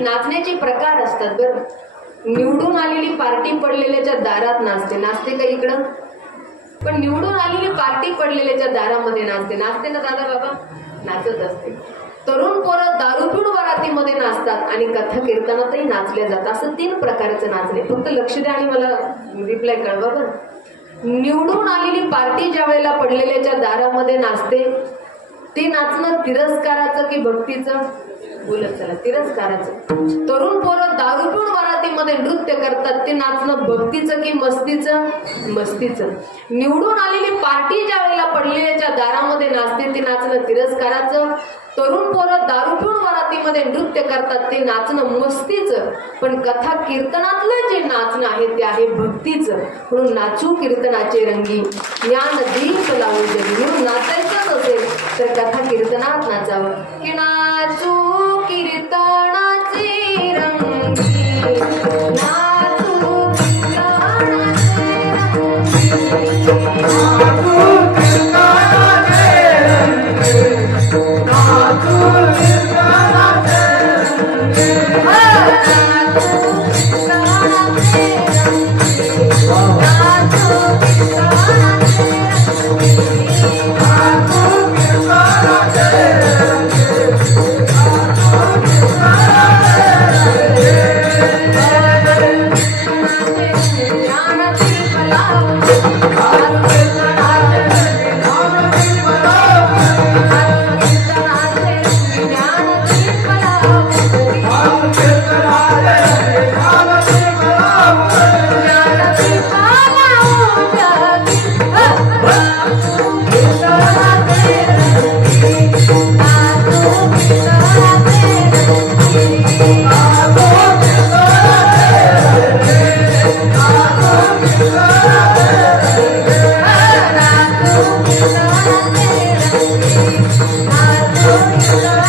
नाचण्याचे प्रकार असतात बरं. निवडून आलेली पार्टी पडलेल्याच्या दारात नाचते. नाचते का इकडं? पण निवडून आलेली पार्टी पडलेल्याच्या दारामध्ये नाचते. नाचते ना दादा बाबा? नाचत असते. तरुण पोरं दारू पिऊन वरातीमध्ये नाचतात आणि कथा कीर्तनातही नाचल्या जातात. असं 3 प्रकारचं नाचणे. फक्त लक्ष द्या आणि मला रिप्लाय कळवा बरं. निवडून आलेली पार्टी ज्या वेळेला पडलेल्याच्या दारामध्ये नाचते ते नाचणं तिरस्काराचं की भक्तीचं? बोलत चला. तिरस्काराचं. तरुण पोरं दारू पिऊन वरातीमध्ये नृत्य करतात ते नाचणं भक्तीचं की मस्तीचं? मस्तीचं. निवडून आलेली पार्टी ज्या वेळेला पडलेल्याच्या दारामध्ये नाचते ते नाचणं तिरस्काराचं. तरुण पोरं दारू पिऊन वरातीमध्ये नृत्य करतात ते नाचणं मस्तीचं. पण कथा कीर्तनातलं जे नाचणं आहे ते आहे भक्तीचं. म्हणून नाचू कीर्तनाचे रंगी ज्ञान दीप लावू जगी. म्हणून नाचायचं नसेल तर कथा कीर्तनात नाचावं. की नाचू कीर्तनाचे रंगी नाचू Oh,